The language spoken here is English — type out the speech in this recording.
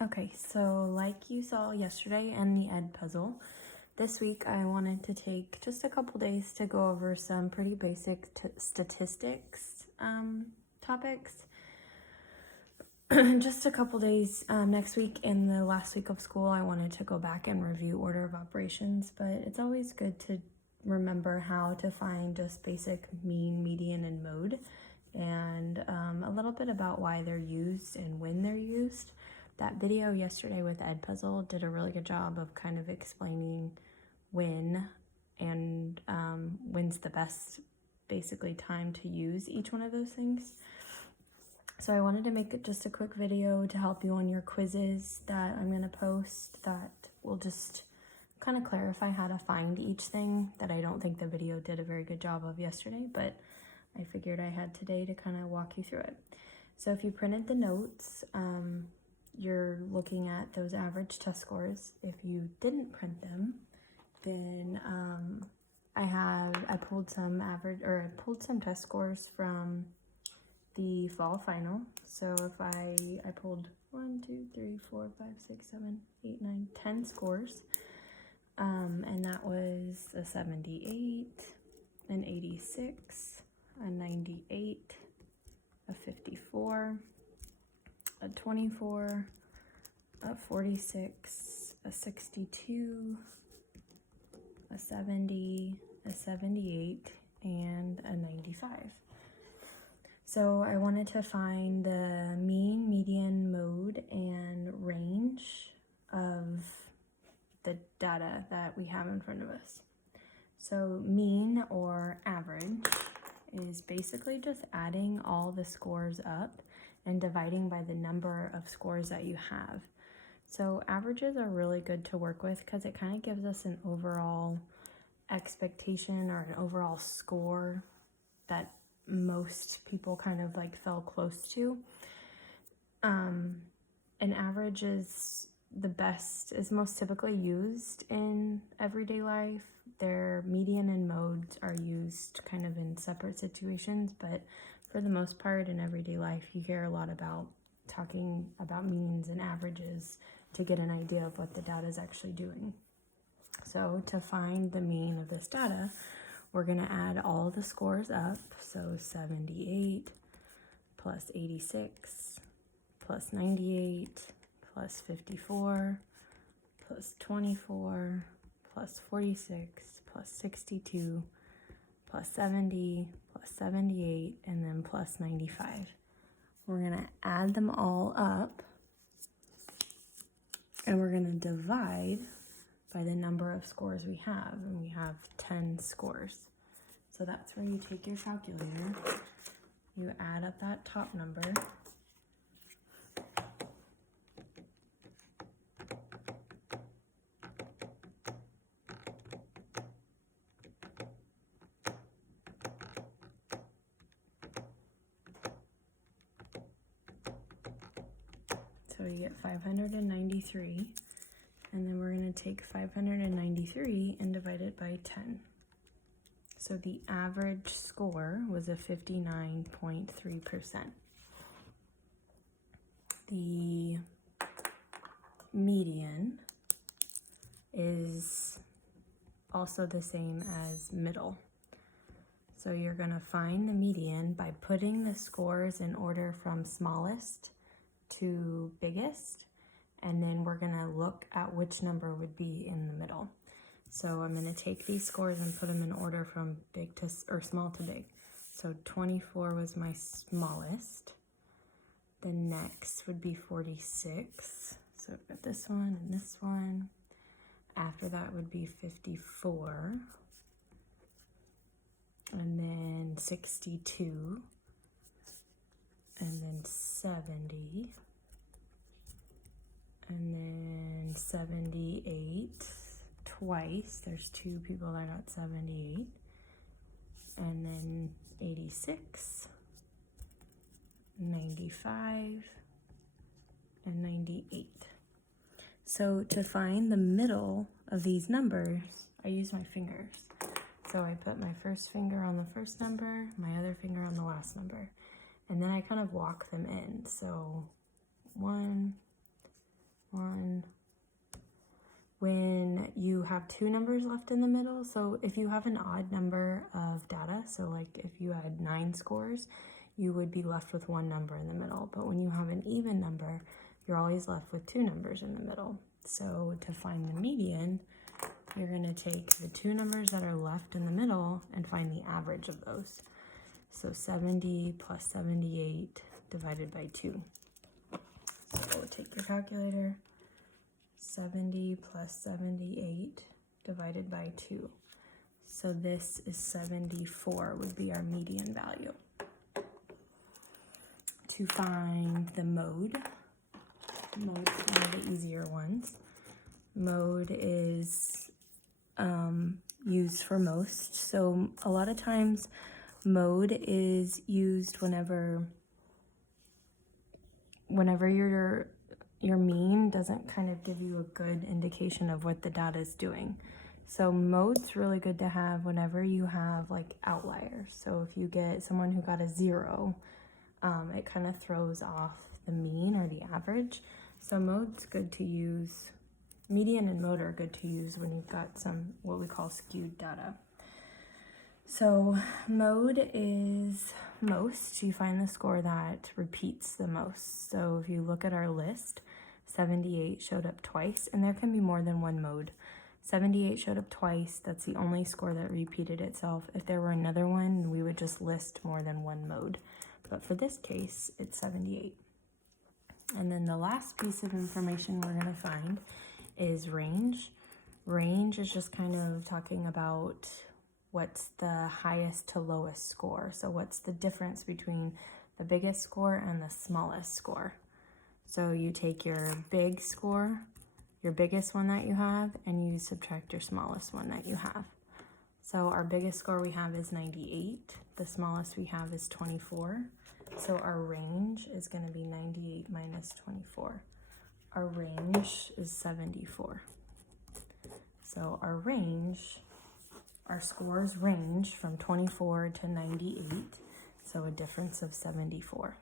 Okay, so like you saw yesterday in the Ed puzzle, this week I wanted to take just a couple days to go over some pretty basic statistics topics. Just a couple days next week in the last week of school, I wanted to go back and review order of operations, but it's always good to remember how to find just basic mean, median, and mode, and a little bit about why they're used and when they're used. That video yesterday with Ed Puzzle did a really good job of kind of explaining when and when's the best basically time to use each one of those things. So I wanted to make it just a quick video to help you on your quizzes that I'm going to post that will just kind of clarify how to find each thing that I don't think the video did a very good job of yesterday, but I figured I had today to kind of walk you through it. So if you printed the notes, you're looking at those average test scores. If you didn't print them, then I pulled some test scores from the fall final. So if I pulled 1, 2, 3, 4, 5, 6, 7, 8, 9, 10 scores, and that was a 78, an 86, a 98, a 54, a 24, a 46, a 62, a 70, a 78, and a 95. So I wanted to find the mean, median, mode, and range of the data that we have in front of us. So mean or average is basically just adding all the scores up and dividing by the number of scores that you have. So averages are really good to work with because it kind of gives us an overall expectation or an overall score that most people kind of like fell close to. An average is most typically used in everyday life. Their median and modes are used kind of in separate situations, but for the most part in everyday life you hear a lot about talking about means and averages to get an idea of what the data is actually doing. So to find the mean of this data, we're going to add all the scores up. So 78 plus 86 plus 98 plus 54 plus 24 plus 46 plus 62 plus 70 plus 78 and then plus 95. We're going to add them all up and we're going to divide by the number of scores we have, and we have 10 scores. So that's where you take your calculator, you add up that top number, so you get 593. And then we're going to take 593 and divide it by 10. So the average score was a 59.3%. The median is also the same as middle. So you're going to find the median by putting the scores in order from smallest to biggest. And then we're going to look at which number would be in the middle. So I'm going to take these scores and put them in order from big to small to big. So 24 was my smallest. The next would be 46. So I've got this one and this one. After that would be 54. And then 62. And then 70. And then 78 twice. There's two people that got 78. And then 86, 95, and 98. So to find the middle of these numbers, I use my fingers. So I put my first finger on the first number, my other finger on the last number. And then I kind of walk them in. So 1, 1. When you have 2 numbers left in the middle, so if you have an odd number of data, so like if you had 9 scores, you would be left with 1 number in the middle. But when you have an even number, you're always left with 2 numbers in the middle. So to find the median, you're going to take the 2 numbers that are left in the middle and find the average of those. So 70 plus 78 divided by 2. So take your calculator. 70 plus 78 divided by 2. So this is 74 would be our median value. To find the mode is one of the easier ones. Mode is used for most. So a lot of times mode is used whenever your mean doesn't kind of give you a good indication of what the data is doing. So mode's really good to have whenever you have like outliers. So if you get someone who got a 0, it kind of throws off the mean or the average. So mode's good to use. Median and mode are good to use when you've got some what we call skewed data. So mode is most. You find the score that repeats the most. So if you look at our list, 78 showed up twice, and there can be more than one mode. 78 showed up twice. That's the only score that repeated itself. If there were another one, we would just list more than one mode. But for this case, it's 78. And then the last piece of information we're going to find is range. Range is just kind of talking about what's the highest to lowest score. So what's the difference between the biggest score and the smallest score. So you take your big score, your biggest one that you have, and you subtract your smallest one that you have. So our biggest score we have is 98. The smallest we have is 24. So our range is going to be 98 minus 24. Our range is 74. So our range, our scores range from 24 to 98, so a difference of 74.